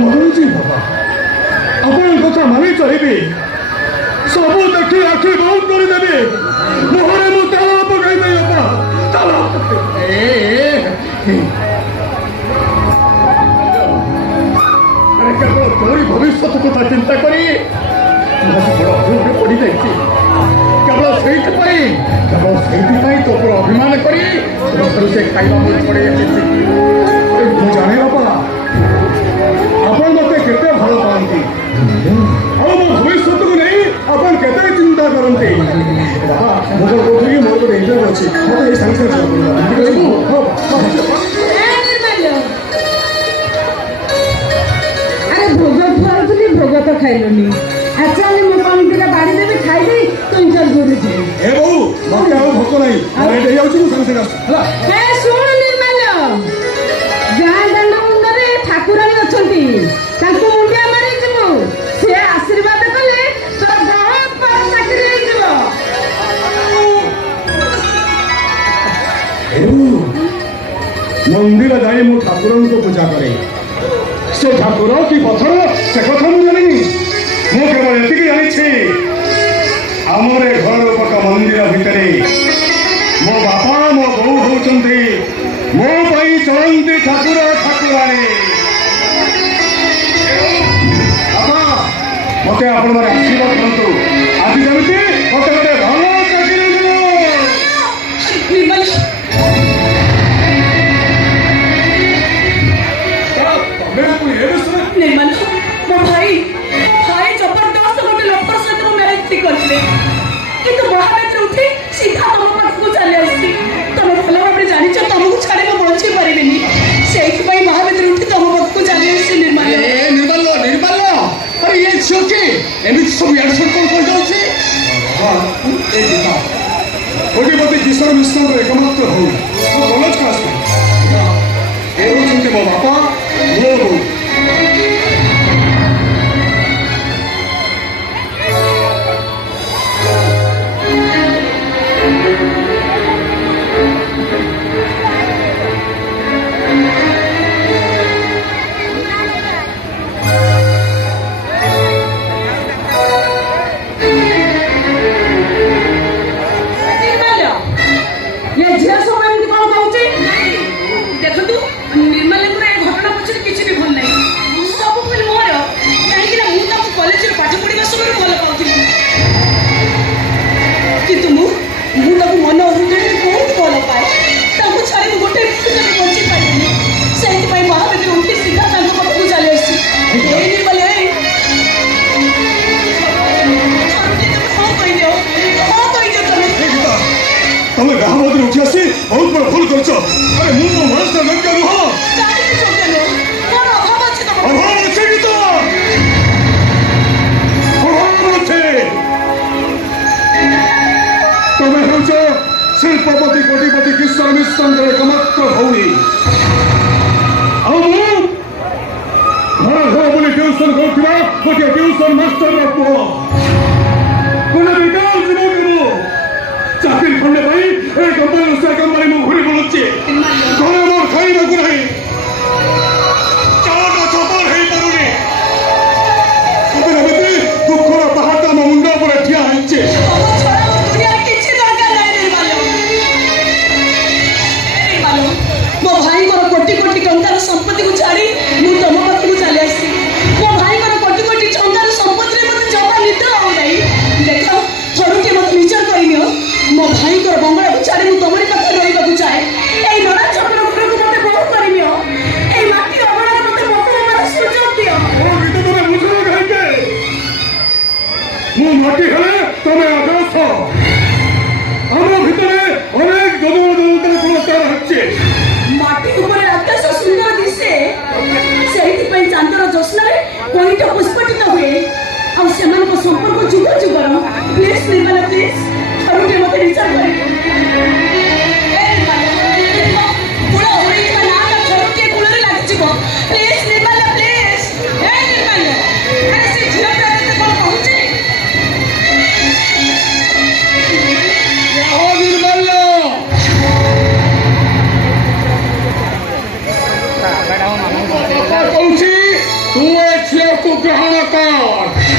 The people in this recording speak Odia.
ବଦଳୁଛି ବାବା, ଆପଣଙ୍କ କଥା ମାନି ଚଳିବି। ସବୁ ଦେଖି ଆଖି ବହୁତ କରିଦେବି। ମୁହଁରେ ମୁଁ ତାଳ ପକାଇବି ବାପା, ତାଳ। କେବଳ ତୋରି ଭବିଷ୍ୟତ କଥା ଚିନ୍ତା କରି ଆଜି ବଡ଼ ଅଭିମାନ ପଡ଼ିଯାଇଛି। କେବଳ ସେଇଥିପାଇଁ ତୋ ଉପରେ ଅଭିମାନ କରି ସେ ଖାଇବା ମୁଁ ପଡ଼େଇ ଆସିଛି। ମୁଁ ଜାଣେ ବାପା, ଆପଣ ମୋତେ କେତେ ଭଲ ପାଆନ୍ତି ଆଉ ମୋ ଭବିଷ୍ୟତକୁ ନେଇ ଆପଣ କେତେ ଚିନ୍ତା କରନ୍ତି। ବାପା, ମୁଁ କ'ଣ କହୁଥିଲି, ମୋର ଗୋଟେ ଇଣ୍ଟରଭ୍ୟୁ ଅଛି, ମୋତେ ଏଇ ସାଙ୍ଗେ ସାଙ୍ଗେ ଭୋଗ ତ ଖାଇଲୁନି। ଆଚ୍ଛା, ମୁଁ କ'ଣ ଦିଟା ବାଡ଼ି ଦେବି, ଖାଇଦେଇ ତୁ ଇଣ୍ଟରଭ୍ୟୁ ଯିବି। ଏ ବୋଉ, ମୋତେ ଆଉ ଭୋକ ନାହିଁ, ହେଇଯାଉଛି, ମୁଁ ସାଙ୍ଗେ ସାଙ୍ଗେ ହେଲା। ଶୁଣ ନିର୍ମାଲ୍ୟ, ଗାଁ ଦାଣ୍ଡ ମୁଣ୍ଡରେ ଠାକୁରାଣୀ ଅଛନ୍ତି, ତାଙ୍କୁ ମୁଣ୍ଡିଆ ମାରି ଯିବୁ। ସେ ଆଶୀର୍ବାଦ କଲେ ତୋର ବହୁତ ବଡ଼ ଚାକିରି ହେଇଯିବ। ମନ୍ଦିର ଯାଇ ମୁଁ ଠାକୁରଙ୍କୁ ପୂଜା କରେ। ସେ ଠାକୁର କି ପଥର ସେ କଥା ମୁଁ ଜାଣିନି। ମୁଁ କେବଳ ଏତିକି ଜାଣିଛି, ଆମର ଏ ଘର ପଟ ମନ୍ଦିର ଭିତରେ ମୋ ବାପା ମୋ ବୋଉ ହେଉଛନ୍ତି ମୋ ପାଇଁ ଚଳନ୍ତି ଠାକୁର ଠାକୁରାଣୀ। ବାପା, ମୋତେ ଆପଣମାନେ ଆଶୀର୍ବାଦ କରନ୍ତୁ। ଆଜି ଯେମିତି ମୋତେ ଗୋଟେ ଭଲ ଚାକିରି ଦିଅ। ମୋ ଭାଇ ଜବରଦସ୍ତ ଗୋଟେ ଲୋକ ସହିତ ମ୍ୟାରେଜ ଠିକ କରିଥିଲେ, କିନ୍ତୁ ମହାବେଦରେ ଉଠି ସିଧା ତମ ପାଖକୁ ଚାଲି ଆସିଛି। ତମେ ଭଲ ଭାବରେ ଜାଣିଛ ତମକୁ ଛାଡ଼ି ମୁଁ ବଞ୍ଚି ପାରିବିନି, ସେଇଥିପାଇଁ ମହାବେଦରେ ଉଠି ତମ ପାଖକୁ ଚାଲି ଆସିଛି। ନିର୍ମାଲ୍ୟ, ଆରେ ଇଏ ଝିଅ କି ଏମିତି ସବୁ ଇଆଡେ କ'ଣ କହିଯାଉଛି? କୋଟିପତି କିଶୋର ମିଶ୍ରଙ୍କର ଏକମାତ୍ର ହଉ ମୋ କଲେଜ କ୍ଲାସ୍ ଏ ହେଉଛନ୍ତି ମୋ ବାପା, ମୋ ବୋଉ। ତମେ ଗାଁ ମধ্যে ଉଠି ଆସି ବହୁତ ବଡ଼ ଭୁଲ କରିଛ। ଆରେ ମୁଁ ମୋ ମନସ୍ଥ ଯୋଗ୍ୟ ନୁହଁ। ଅଭାବ ଅଛି କି ତ? ଅଭାବ ଅଛି। ତମେ ହେଉଛ ଶିଳ୍ପପତି କୋଟିପତି କିଶୋର ମିଶ୍ରଙ୍କର ଏକମାତ୍ର ଭଉଣୀ, ଆଉ ମୁଁ ଘର ଘର ବୋଲି ଟ୍ୟୁସନ କରୁଥିବା ଗୋଟିଏ ଟ୍ୟୁସନ ମାଷ୍ଟରର ପୁଅ। କୋଣେ ବିକାଶ ଯୁବକ ଚାକିରି ଖଣ୍ଡେ ପାଇଁ ଏ କମ୍ପାନୀ ସେ କମ୍ପାନୀ ମୁଁ ଘୁରି ବୁଲୁଛି। ଘରେ ମୋର ଖାଇବାକୁ ନାହିଁ, ଚାଉଳ ଚପଲ ହେଇପାରୁନି। ଦୁଃଖର ପାହାଡ଼ ମୋ ମୁଣ୍ଡ ଉପରେ ଠିଆ ହେଇଛି। ମୋ ଭାଇଙ୍କର କୋଟି କୋଟି ଟଙ୍କାର ସମ୍ପତ୍ତିକୁ ଛାଡ଼ି ମୁଁ ତମ ପାଖକୁ ଚାଲି ଆସିଛି। ମୋ ଭାଇଙ୍କର କୋଟି କୋଟି ଟଙ୍କାର ସମ୍ପତ୍ତିରେ ମୋତେ ଜମା ନିଦ ହଉନାହିଁ। ଦେଖ, ଥରୁଟିଏ ମୋତେ ନିଜର କରିନିଅ। ମୋ ଭାଇଙ୍କର ବଙ୍ଗଳାକୁ ଛାଡ଼ି ମୁଁ ତମରି ପାଖରେ ରହିବାକୁ ଚାହେଁ। ଏଇ ନଡ଼ା ଚକ୍ର ଘରକୁ ମୋତେ ବୋହୂ କରିନିଅ। ଏଇ ମାଟି ଅଗଣାରେ ମୋତେ ବସବାର ସୁଯୋଗ ଦିଅ। ତମେ ବୁଝୁନ କାହିଁକି? ମୁଁ ମାଟି ହେଲେ ତମେ ଆକାଶ। ଆମ ଭିତରେ ଅନେକ ତାର ଅଛି। ମାଟି ଉପରେ ଆକାଶ ସୁନ୍ଦର ଦିଶେ, ସେଇଥିପାଇଁ ଚାନ୍ଦର ଜ୍ୟୋତ୍ସ୍ନାରେ କଇଁଟ ପୁଷ୍ପଟିତ ହୁଏ, ଆଉ ସେମାନଙ୍କ ସମ୍ପର୍କ ଯୁଗ ଯୁଗର। ପ୍ଲିଜ୍ ନିର୍ମାଲ୍ୟ, ପ୍ଲିଜ୍ ଥରୁଟିଏ ମୋତେ ବିଚାର କରିବ। କୂଳ ଓହରିଥିବା ନାଁ ଥରୁଟିଏ କୂଳରେ ଲାଗିଯିବ। ପ୍ଲିଜ୍ ନିର୍ମାଲ୍ୟ, ପ୍ଲିଜ୍। ନିର୍ମାଲ୍ୟ, ଆରେ ସେ ଝିଅଟା ଏତେ କ'ଣ କହୁଛି? निर्माल्य ଗ୍ରହଣ କର